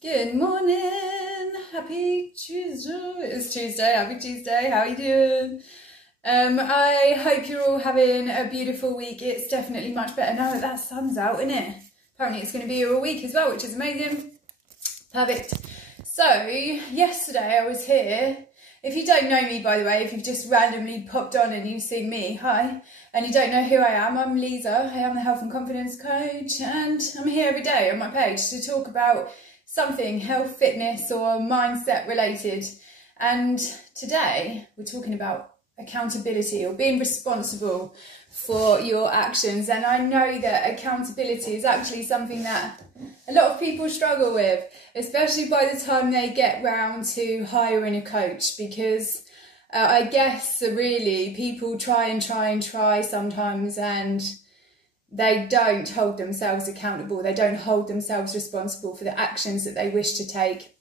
Good morning, happy Tuesday. It's Tuesday, happy Tuesday, how are you doing? I hope you're all having a beautiful week. It's definitely much better now that sun's out, isn't it? Apparently it's going to be here all week as well, which is amazing. Perfect. So, yesterday I was here. If you don't know me, by the way, if you've just randomly popped on and you've seen me, hi, and you don't know who I am, I'm Lisa. I am the Health and Confidence Coach, and I'm here every day on my page to talk about something health, fitness or mindset related. And today we're talking about accountability or being responsible for your actions. And I know that accountability is actually something that a lot of people struggle with, especially by the time they get round to hiring a coach, because I guess really people try sometimes, and they don't hold themselves accountable. They don't hold themselves responsible for the actions that they wish to take.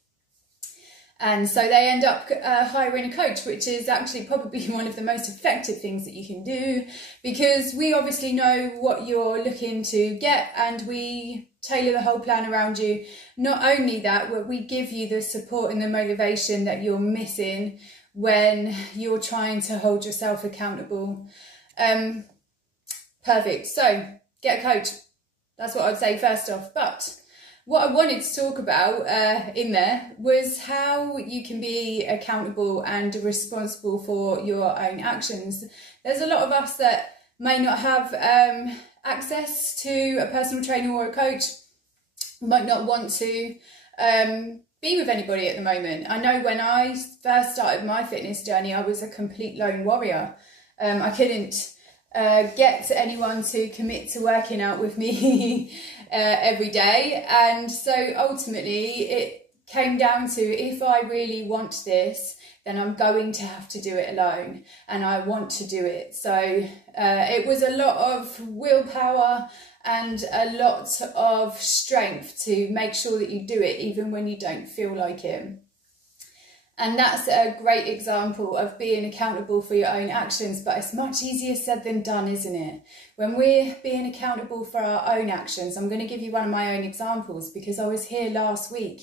And so they end up hiring a coach, which is actually probably one of the most effective things that you can do, because we obviously know what you're looking to get and we tailor the whole plan around you. Not only that, but we give you the support and the motivation that you're missing when you're trying to hold yourself accountable. Perfect. So get a coach. That's what I'd say first off. But what I wanted to talk about in there was how you can be accountable and responsible for your own actions. There's a lot of us that may not have access to a personal trainer or a coach, might not want to be with anybody at the moment. I know when I first started my fitness journey, I was a complete lone warrior. I couldn't get anyone to commit to working out with me every day, and so ultimately it came down to, if I really want this, then I'm going to have to do it alone, and I want to do it. So it was a lot of willpower and a lot of strength to make sure that you do it even when you don't feel like it. And that's a great example of being accountable for your own actions, but it's much easier said than done, isn't it? When we're being accountable for our own actions, I'm going to give you one of my own examples, because I was here last week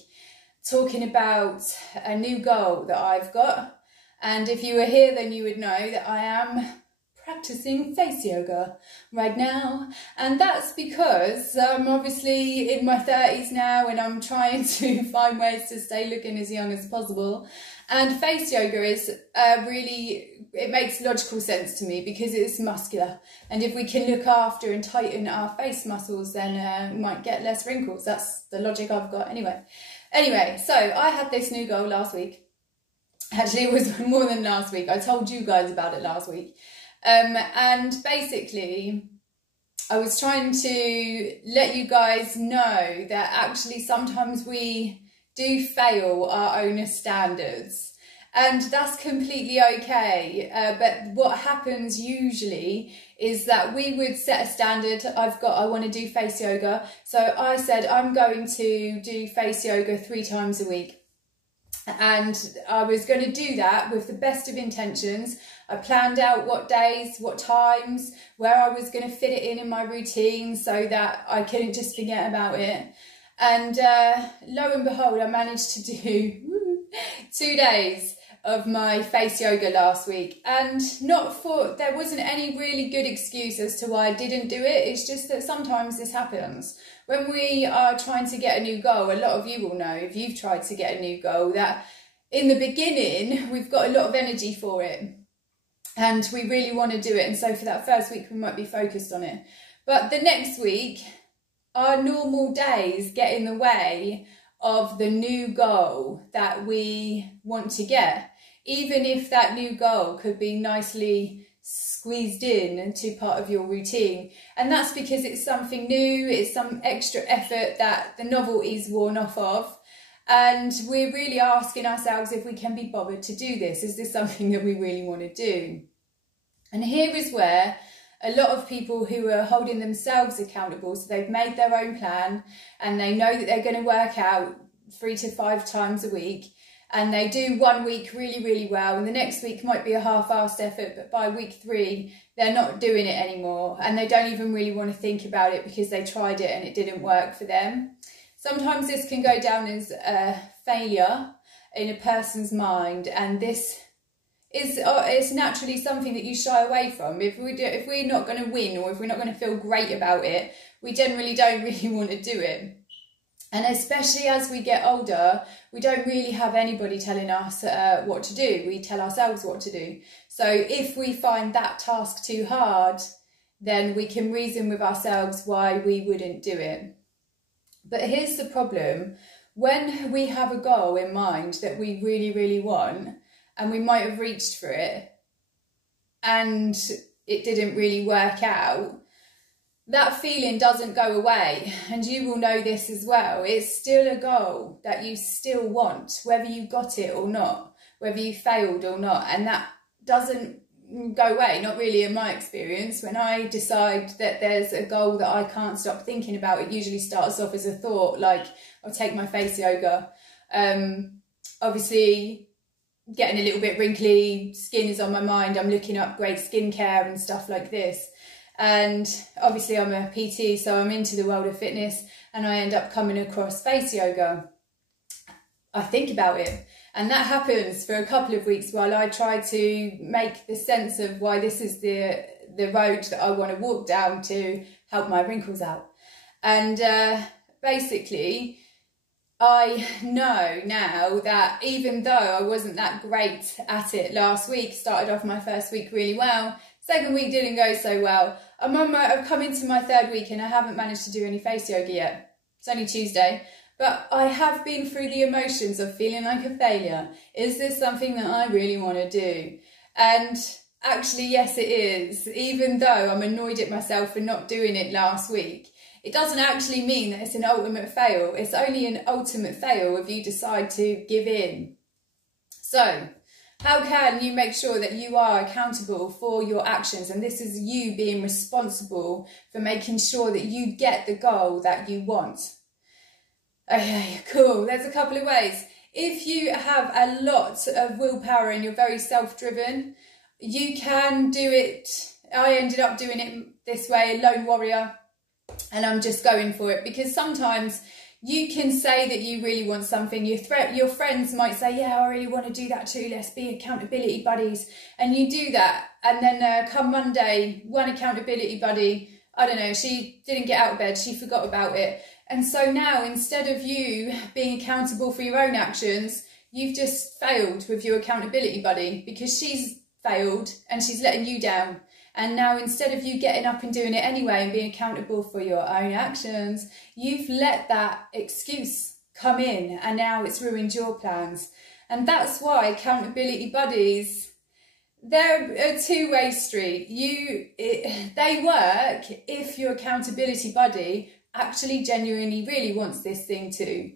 talking about a new goal that I've got. And if you were here, then you would know that I am practicing face yoga right now, and that's because I'm obviously in my 30s now and I'm trying to find ways to stay looking as young as possible. And face yoga is it makes logical sense to me because it's muscular, and if we can look after and tighten our face muscles, then we might get less wrinkles. That's the logic I've got anyway. So I had this new goal last week. Actually, it was more than last week. I told you guys about it last week. And basically I was trying to let you guys know that actually sometimes we do fail our own standards, and that's completely okay. But what happens usually is that we would set a standard. I want to do face yoga. So I said, I'm going to do face yoga 3 times a week. And I was going to do that with the best of intentions. I planned out what days, what times, where I was going to fit it in my routine so that I couldn't just forget about it. And lo and behold, I managed to do 2 days of my face yoga last week. And there wasn't any really good excuse as to why I didn't do it. It's just that sometimes this happens. When we are trying to get a new goal, a lot of you will know, if you've tried to get a new goal, that in the beginning, we've got a lot of energy for it and we really want to do it. And so for that first week, we might be focused on it. But the next week, our normal days get in the way of the new goal that we want to get, even if that new goal could be nicely squeezed in into part of your routine. And that's because it's something new, it's some extra effort that the novelty's worn off of, and we're really asking ourselves if we can be bothered to do this. Is this something that we really want to do? And here is where a lot of people who are holding themselves accountable, so they've made their own plan and they know that they're going to work out 3 to 5 times a week, and they do 1 week really well, and the next week might be a half-assed effort, but by week 3 they're not doing it anymore, and they don't even really want to think about it because they tried it and it didn't work for them. Sometimes this can go down as a failure in a person's mind, and this is it's naturally something that you shy away from. If we're not going to win, or if we're not going to feel great about it, we generally don't really want to do it. And especially as we get older, we don't really have anybody telling us what to do. We tell ourselves what to do. So if we find that task too hard, then we can reason with ourselves why we wouldn't do it. But here's the problem. When we have a goal in mind that we really, really want, and we might have reached for it, and it didn't really work out, that feeling doesn't go away. And you will know this as well. It's still a goal that you still want, whether you got it or not, whether you failed or not. And that doesn't go away, not really in my experience. When I decide that there's a goal that I can't stop thinking about, it usually starts off as a thought, like I'll take my face yoga. Obviously, getting a little bit wrinkly, skin is on my mind. I'm looking up great skincare and stuff like this. And obviously I'm a PT, so I'm into the world of fitness, and I end up coming across face yoga. I think about it, and that happens for a couple of weeks while I try to make the sense of why this is the road that I want to walk down to help my wrinkles out. And basically, I know now that even though I wasn't that great at it last week, started off my first week really well, second week didn't go so well. I've come into my third week and I haven't managed to do any face yoga yet. It's only Tuesday, but I have been through the emotions of feeling like a failure. Is this something that I really want to do? And actually, yes, it is. Even though I'm annoyed at myself for not doing it last week, it doesn't actually mean that it's an ultimate fail. It's only an ultimate fail if you decide to give in. So, how can you make sure that you are accountable for your actions? And this is you being responsible for making sure that you get the goal that you want. Okay, cool. There's a couple of ways. If you have a lot of willpower and you're very self-driven, you can do it. I ended up doing it this way, lone warrior, and I'm just going for it, because sometimes you can say that you really want something. Your friends might say, yeah, I really want to do that too. Let's be accountability buddies. And you do that. And then come Monday, one accountability buddy, I don't know, she didn't get out of bed. She forgot about it. And so now, instead of you being accountable for your own actions, you've just failed with your accountability buddy, because she's failed and she's letting you down. And now, instead of you getting up and doing it anyway and being accountable for your own actions, you've let that excuse come in, and now it's ruined your plans. And that's why accountability buddies, they're a two-way street. They work if your accountability buddy actually genuinely really wants this thing too.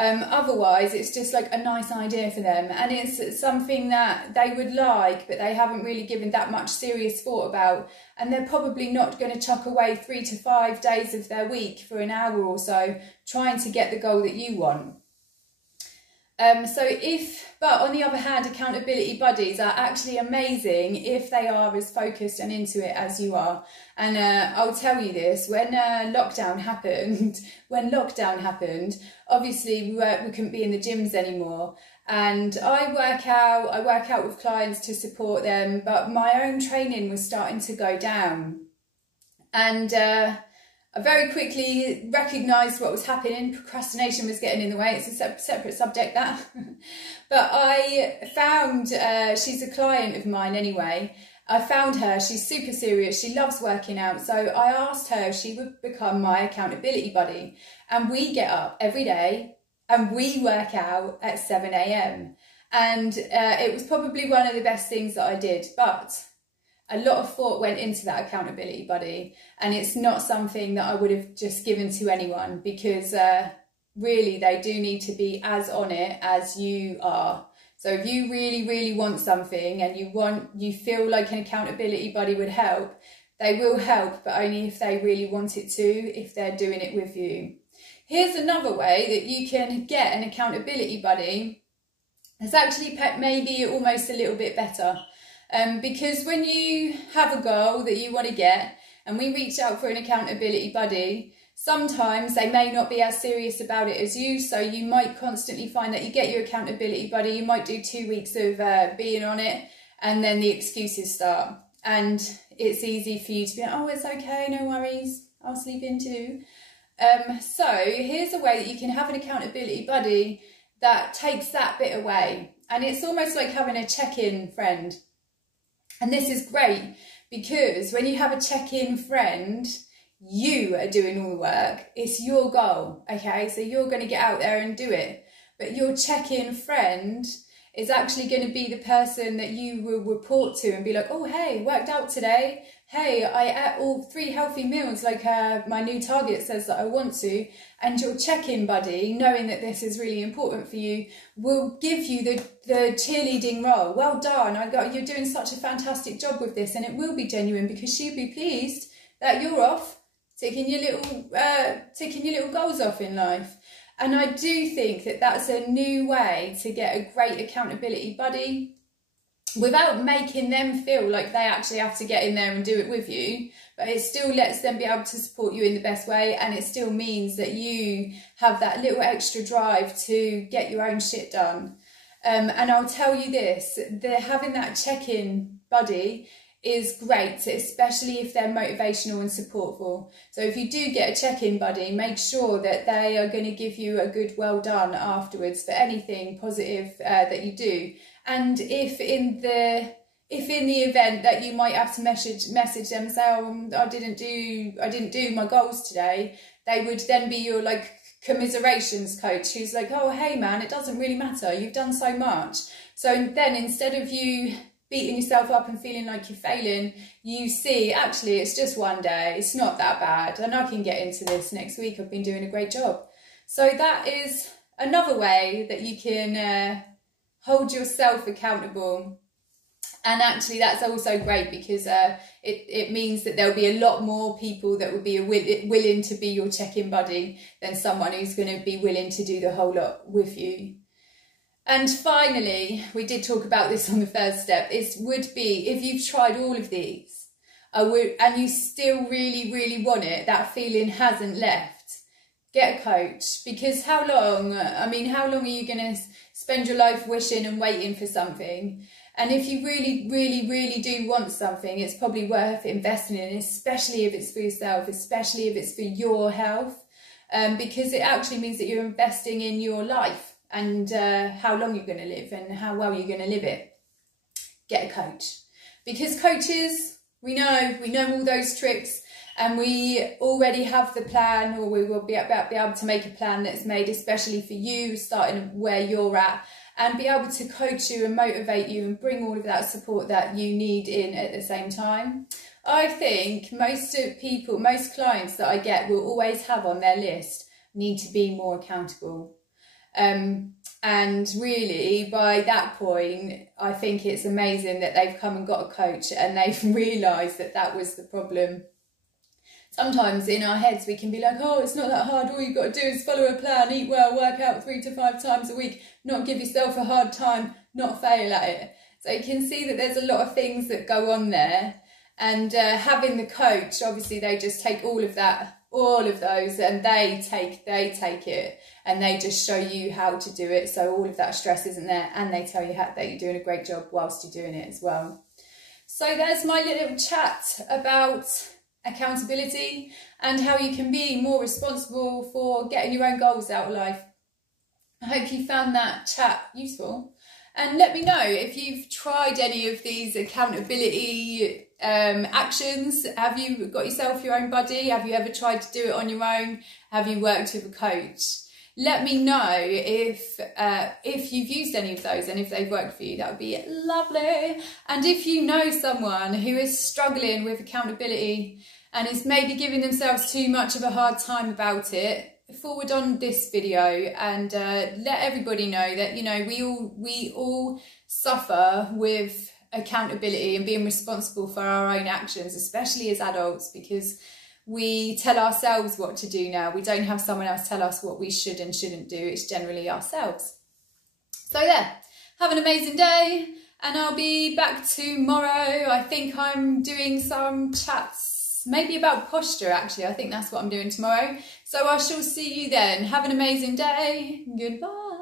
Otherwise, it's just like a nice idea for them, and it's something that they would like, but they haven't really given that much serious thought about, and they're probably not going to chuck away 3 to 5 days of their week for an hour or so trying to get the goal that you want. But on the other hand, accountability buddies are actually amazing if they are as focused and into it as you are. And I'll tell you this, when lockdown happened, obviously we couldn't be in the gyms anymore. And I work out with clients to support them, but my own training was starting to go down. And I very quickly recognised what was happening. Procrastination was getting in the way. It's a separate subject, that. But I found, she's a client of mine anyway. I found her, she's super serious, she loves working out. So I asked her if she would become my accountability buddy. And we get up every day and we work out at 7 AM. And it was probably one of the best things that I did. But a lot of thought went into that accountability buddy, and it's not something that I would have just given to anyone, because really they do need to be as on it as you are. So if you really, really want something and you feel like an accountability buddy would help, they will help, but only if they really want it to, if they're doing it with you. Here's another way that you can get an accountability buddy. It's actually maybe almost a little bit better. Because when you have a goal that you want to get, and we reach out for an accountability buddy, Sometimes they may not be as serious about it as you, so you might constantly find that you get your accountability buddy, you might do 2 weeks of being on it, and then the excuses start. And it's easy for you to be like, oh, it's okay, no worries, I'll sleep in too. So here's a way that you can have an accountability buddy that takes that bit away. And it's almost like having a check-in friend. And this is great because when you have a check-in friend, you are doing all the work. It's your goal, okay? So you're going to get out there and do it. But your check-in friend is actually going to be the person that you will report to and be like, oh, hey, worked out today. Hey, I ate all 3 healthy meals like my new target says that I want to. And your check-in buddy, knowing that this is really important for you, will give you the cheerleading role. Well done, you're doing such a fantastic job with this, and it will be genuine because she'll be pleased that you're off ticking your little goals off in life. And I do think that that's a new way to get a great accountability buddy without making them feel like they actually have to get in there and do it with you, but it still lets them be able to support you in the best way, and it still means that you have that little extra drive to get your own shit done. And I'll tell you this, having that check-in buddy is great, especially if they're motivational and supportful. So if you do get a check-in buddy, make sure that they are going to give you a good well done afterwards for anything positive that you do. And if in the event that you might have to message them and say, oh, I didn't do my goals today, they would then be your like commiserations coach who's like, oh, hey man, it doesn't really matter, you've done so much. So then instead of you beating yourself up and feeling like you're failing, you see, actually, it's just one day, it's not that bad, and I can get into this next week, I've been doing a great job. So that is another way that you can hold yourself accountable. And actually that's also great because it means that there'll be a lot more people that will be willing to be your check-in buddy than someone who's going to be willing to do the whole lot with you. And finally, we did talk about this on the first step, would be if you've tried all of these and you still really, really want it, that feeling hasn't left, get a coach. Because how long are you going to spend your life wishing and waiting for something? And if you really, really, really do want something, it's probably worth investing in, especially if it's for yourself, especially if it's for your health, because it actually means that you're investing in your life and how long you're going to live and how well you're going to live it. Get a coach. Because coaches, we know all those tricks, and we already have the plan, or we will be able to make a plan that's made especially for you, starting where you're at, and be able to coach you and motivate you and bring all of that support that you need in at the same time. I think most clients that I get will always have on their list, need to be more accountable. And really, by that point, I think it's amazing that they've come and got a coach and they've realised that that was the problem. Sometimes in our heads we can be like, oh, it's not that hard, all you've got to do is follow a plan, eat well, work out 3 to 5 times a week, not give yourself a hard time, not fail at it. So you can see that there's a lot of things that go on there, and having the coach, obviously they just take all of those, and they take it and they just show you how to do it, so all of that stress isn't there, and they tell you that you're doing a great job whilst you're doing it as well. So there's my little chat about accountability and how you can be more responsible for getting your own goals out of life. I hope you found that chat useful, and let me know if you've tried any of these accountability actions. Have you got yourself your own buddy? Have you ever tried to do it on your own? Have you worked with a coach? Let me know if you've used any of those and if they've worked for you. That would be lovely. And if you know someone who is struggling with accountability and is maybe giving themselves too much of a hard time about it, forward on this video and let everybody know that, you know, we all suffer with accountability and being responsible for our own actions, especially as adults, because we tell ourselves what to do now. We don't have someone else tell us what we should and shouldn't do. It's generally ourselves. So there, have an amazing day, and I'll be back tomorrow. I think I'm doing some chats maybe about posture actually. I think that's what I'm doing tomorrow. So I shall see you then. Have an amazing day. Goodbye.